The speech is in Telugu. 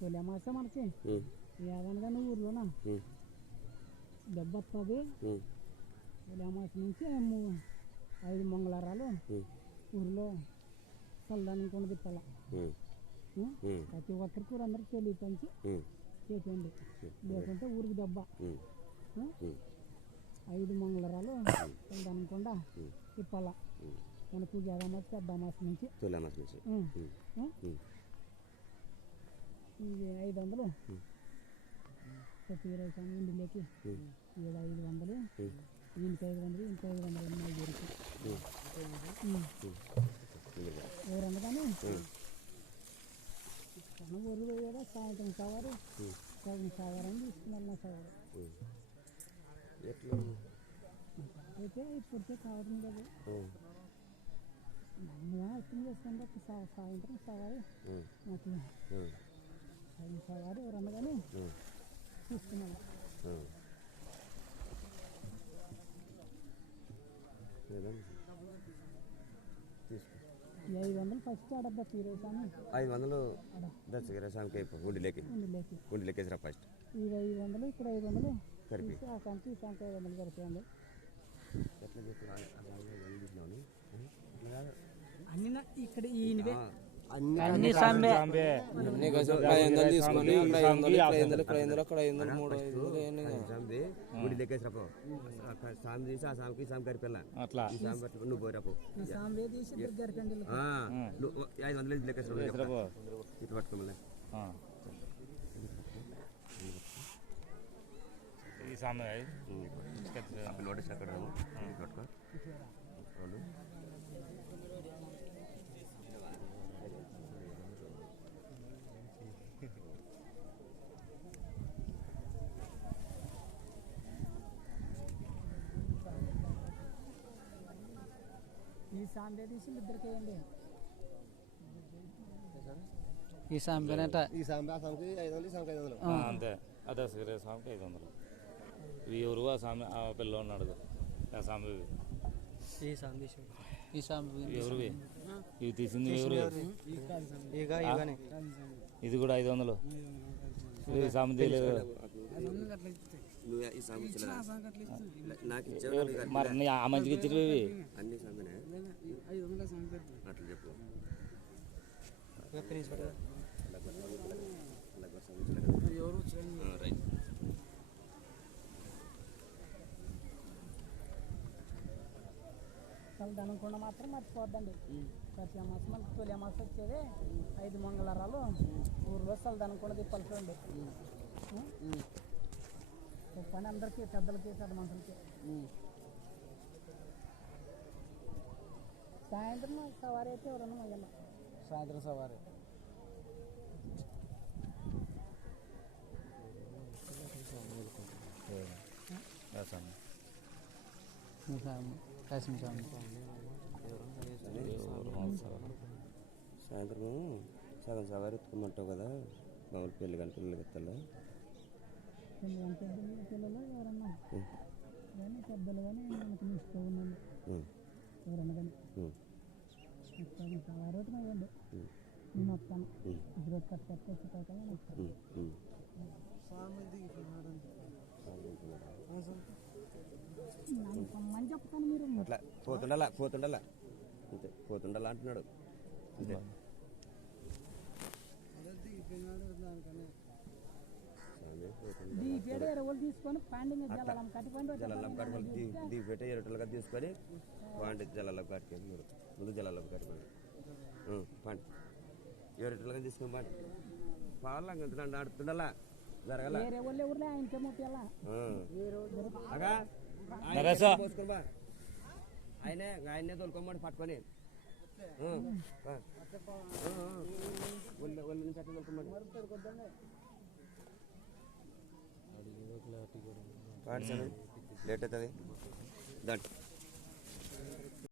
తొలి అమాస మనకి ఏదనగా ఊర్లోనా దెబ్బ వస్తుంది. తొలి అమాస నుంచి 5 మంగళవారాలు ఊరిలో చల్లదానికి కూడా తిప్పాల. ప్రతి ఒక్కరికి ఊరందరికి తెలియపంచి చేసేయండి, లేకుంటే ఊరికి దెబ్బ. 5 మంగళవారాలు చల్లదానికుండా తిప్పాల. మనకు గేదమాస పెద్ద అమాస నుంచి ఇది 500 ప్రతి 20 సంవత్సరం ఇంటిలోకి 500, ఇంటికి 500, ఇంటికి 500 అమ్మాయి దొరికి ఊరన్నగానే ఊరు పోయేదా సాయంత్రం సవారు సగం సవారని తీసుకున్నాను. సవారు అయితే ఇప్పటికే కావడం కదా అర్థం చేసుకుంటే సాయంత్రం సవారు అట్లా సగం సవారు ఊరన్నగానే తీసుకున్నాను. 500 ఫస్ట్ ఆడబ్బా తీరేసాను. 500 దచ్చగిరేసాంకి గుండెలేకి గుండెలేకేసిరా ఫస్ట్. ఇది 500 ఇక్కడ 500 కలిపి ఆ కంచి సంఖ్య 500 కలిపేయండి. ఎట్లా చెప్పారు అన్ని ఇక్కడ ఈయనవే అన్ని సాంబే తీసుకొని 500 అక్కడ 500 సాంబి గుడి లెక్కేసిరాపో. సాంబి తీసి ఆ సాంకి సాంబి గరిపెళ్ళ అట్లా ఈ సాంబి అట్లా నువ్వు పోయిరాపో. 500 లెక్కేసిరా ఇటు పట్టుకోమలే ఈ సాంబే నోటీస్ అక్కడ పట్టుకో. ఈ సాంబే తీసి ఇద్దరికి వేయండి. ఈ సాంబేనట ఈ సాంబి ఆ సాంకి 500 ఈ సాంకి 500 అంతే. అదే సిగరే సాంకి 500. ఇవి ఎవరు ఆ సాంబి ఆ పిల్ల ఉన్నాడు ఆ సాంబి. ఈ సాంబే ఎవరివి ఇవి తీసింది ఎవరు? ఇది కూడా 500. ఇది సాంబి తీయలేదు. మరి ఆ మంచిగా ఇచ్చేవి అన్ని సాంబినే అట్లా చెప్పు. చల్లదనకుండా మాత్రం మర్చిపోద్దండి. ప్రతి అమాస మనకి తొలి అమాస వచ్చేది 5 మంగళవారాలు ఊరిలో చల్లదనకుండా తిప్పాలి. చూడండి పని అందరికీ పెద్దలకి పెద్ద మనుషులకి. సాయంత్రం సవారీ అయితే ఎవరన్నా మొయ్యాలి. సాయంత్రం సవారి సాయంత్రం సగం సవారి ఎత్తుకోమంటావు కదా మామూలు పెళ్ళి కానీ పిల్లలకి ఎత్తాలా పిల్లలు ఎవరన్నా కానీ పెద్దలు కానీ మనకి ఇష్టం ఉన్నాను ఎవరన్నా కానీ సవారి ఒకటి ఇవ్వండి. నేను వస్తాను ఇప్పుడు కట్టేస్తాను వస్తాను. పొమ్మని చెప్తాను. మీరు అట్లా పోతుండాలా అంతే పోతుండాలా అంటున్నాడు అంతే. దీపేట 20 తీసుకొని పాండింగ్ జలాలం కట్టిపోండి. జలాలం కట్టుకొని దీపేట 20 తీసుకొని పాండి జలాలం కట్టుకొని ముందు జలాలం కట్టుకోండి పాండి 20 తీసుకొని పాండి పాల ఆడుతుండాలా జరగాల. ఊర్లో ఆయనకే ముట్టాలా పోసుకోబా ఆయనే తోలుకోమని పట్టుకొని ఒళ్ళు నుంచి అట్లా తోలుకోమని లేట్ అవుతుంది దాంట్లో